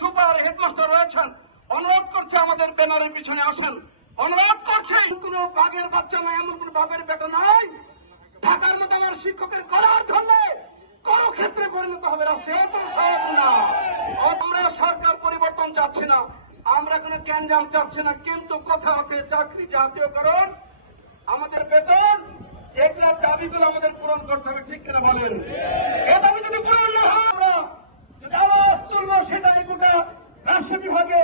Super headmaster রয়েছেন, অনুরোধ করছে আমাদের ব্যানারের পিছনে আসেন। অনুরোধ করছে, কোন বাঘের বাচ্চা নয়, এমন কোন বাঘের বেটা নয়। ঢাকার মতো আমার শিক্ষকের করার ধরলে কর্মক্ষেত্রে পরিণত হবে না, সে তো সহজ না। আমরা সরকার পরিবর্তন চাচ্ছি না, আমরা কোনো গ্যাঞ্জাম চাচ্ছি না, কিন্তু কথা আছে চাকরি জাতীয়করণ, আমাদের বেতন, এগুলো দাবিগুলো আমাদের পূরণ করতে হবে, ঠিক কিনা বলেন? এ দাবি যদি পূরণ না হয় আমরা যদি আওয়াজ তুলব, সেটাই গোটা রাষ্ট্র বিভাগে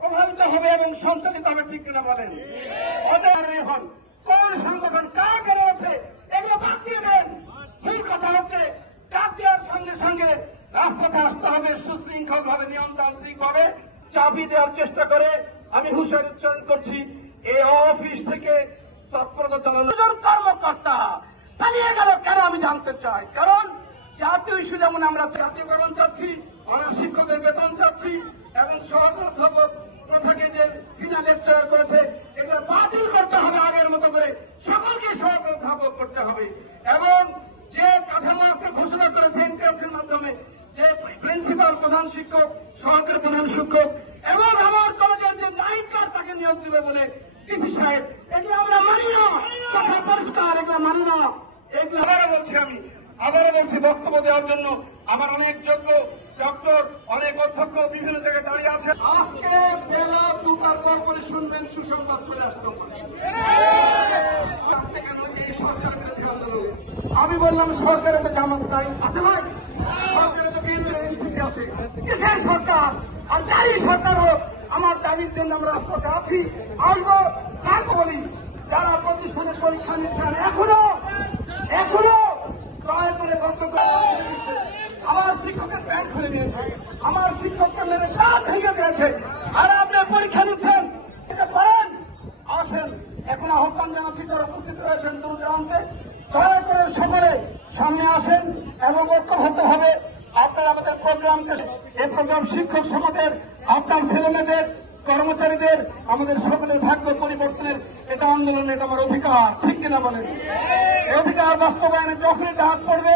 প্রভাবিত হবে এবং সঞ্চালিত হবে, ঠিক কিনা বলেন? এখন কোন সংগঠন কার কেন আছে এগুলো বাদ দিয়ে দেন। মূল কথা হচ্ছে ডাক দেওয়ার সঙ্গে সঙ্গে রাজপথে আসতে হবে, সুশৃঙ্খল ভাবে, নিয়মতান্ত্রিক ভাবে চাবি দেওয়ার চেষ্টা করে। আমি হুঁশিয়ারি উচ্চারণ করছি, এই অফিস থেকে তৎপরতা চালানো কর্মকর্তা পালিয়ে গেল কেন আমি জানতে চাই। কারণ জাতীয় ইস্যু যেমন আমরা জাতীয়করণ চাচ্ছি, অনেক শিক্ষকের বেতন চাচ্ছি এবং সহকারী অধ্যাপক প্রথাকে যে সিনিয়র লেকচারার করেছে এটা বাতিল করতে হবে, আগের মতো করে সকলকে সহকারী অধ্যাপক করতে হবে। এবং যে কাঠামো আজকে ঘোষণা করেছে এনটিএসের মাধ্যমে, যে প্রিন্সিপাল প্রধান শিক্ষক, সহকারী প্রধান শিক্ষক এবং আমার কলেজের যে লাইন কার তাকে নিয়োগ দিবে বলে ডিসি সাহেব, এগুলো আমরা মানি না, কথা পরিষ্কার, এগুলো মানি না। এগুলো আবারও বলছি বক্তব্য দেওয়ার জন্য আমার অনেক যোগ্য ডক্টর, অনেক অধ্যক্ষ বিভিন্ন জায়গায় দাঁড়িয়ে আছে। আজকে বেলা 2টার পর করে শুনবেন সুসংবাদ চলে আসতে। আমি বললাম সরকারের তো জামাত নাই, আছে ভাই, সরকারের তো বিএনপির এনসিপি আছে, কিসের সরকার? আর যারই সরকার হোক, আমার দাবির জন্য আমরা রাজপথে আছি, আসবো। কার বলি যারা প্রতিষ্ঠানের পরীক্ষা নিচ্ছেন এখনো দয়া করে বক্তব্য, আমার শিক্ষকের প্যান্ট খুলে দিয়েছে, আমার শিক্ষককে মেরে কাজ ভেঙে দিয়েছে, আর আপনি পরীক্ষা নিচ্ছেন, এটা পারেন? আসেন, এখন আহ্বান জানাচ্ছি যারা উপস্থিত রয়েছেন দূরদূরান্তে, দয়া করে সকলে সামনে আসেন এবং ঐক্যবদ্ধ হবে। আপনারা আমাদের প্রোগ্রামকে, এই প্রোগ্রাম শিক্ষক সমাজের, আপনার ছেলেমেয়েদের, কর্মচারীদের, আমাদের সকলের ভাগ্য পরিবর্তনের এটা আন্দোলন, এটা আমার অধিকার, ঠিক কিনা বলেন? এই অধিকার বাস্তবায়নে যখনই হাত পড়বে,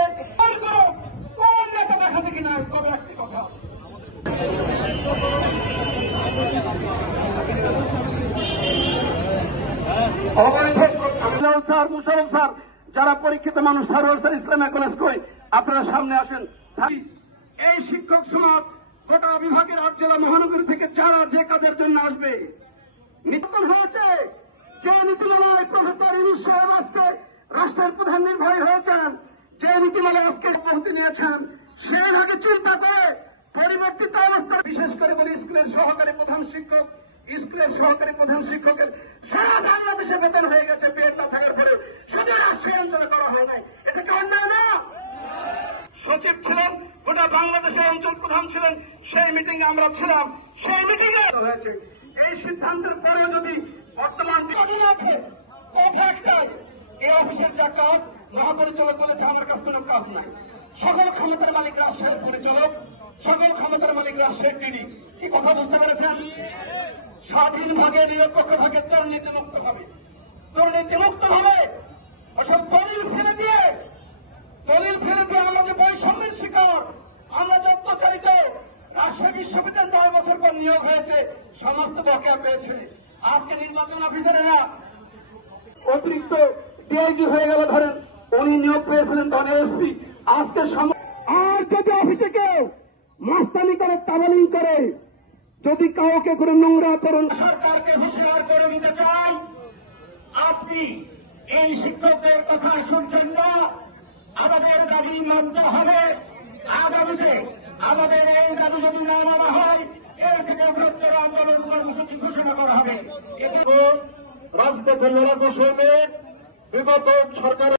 কোন নেতা দেখাতে কিনা, তবে একটি কথা, স্যার, মুশারফ স্যার, যারা পরীক্ষিত মানুষ, সারোয়ার স্যার, ইসলামিয়া কলেজ কই, আপনারা সামনে আসেন। এই শিক্ষক সমাজ গোটা বিভাগের 8 জেলা মহানগরী থেকে যারা যে কাজের জন্য আসবে, নির্বাচন হয়েছে, যে নীতিমালায় প্রফেসর ইউনূস সাহেব আজকে রাষ্ট্রের প্রধান নির্বাহী হয়েছেন, যে নীতিমালায় আজকে পৌঁছে নিয়েছেন, সে আগে চিন্তা করে পরিবর্তিত অবস্থা, বিশেষ করে বলি স্কুলের সহকারী প্রধান শিক্ষক, স্কুলের সহকারী প্রধান শিক্ষকের সারা বাংলাদেশে বেতন হয়ে গেছে, পেট না থাকার পরে শুধু রাজশাহী অঞ্চলে করা হয় নাই। এটা কি অন্যায় না? সচিব ছিলেন, গোটা বাংলাদেশের অঞ্চল প্রধান ছিলেন, সেই মিটিং এ আমরা ছিলাম, সেই মিটিং এ হয়েছে। এই সিদ্ধান্তের পরে যদি বর্তমান আছে কথা একটাই, এই অফিসের যা কাজ মহাপরিচালক বলেছে আমার কাছে কোনো কাজ নাই। সকল ক্ষমতার মালিক রাজশাহীর পরিচালক, সকল ক্ষমতার মালিক রাজশাহীর ডিডি। কি কথা বুঝতে পেরেছেন? স্বাধীন ভাগে, নিরপেক্ষ ভাগে, দুর্নীতিমুক্ত ভাবে, ওসব দলিল ফেলে দিয়ে আমাদের বৈষম্যের শিকার, আমরা যে অত্যাচারিত। রাজশাহী বিশ্ববিদ্যালয় 9 বছর পর নিয়োগ হয়েছে, সমস্ত বকেয়া পেয়েছে। আজকে নির্বাচন অফিসারেরা অতিরিক্ত ডিআইজি হয়ে গেল, ধরেন উনি নিয়োগ পেয়েছিলেন তখন এসপি, আজকে আর যদি অফিসে কেউ মাস্তানি করে, তাবালিং করে, যদি কাউকে করে নোংরা আচরণ, সরকারকে হুঁশিয়ার করে দিতে চাই, আপনি এই শিক্ষকদের কথা শুনছেন না, আমাদের দাবি মানতে হবে। আগামীতে আমাদের এই দাবি যদি না মানা হয়, এর থেকে বৃহত্তর আন্দোলন কর্মসূচি ঘোষণা করা হবে। রাজপথে লড়া কৌশলে বিগত সরকার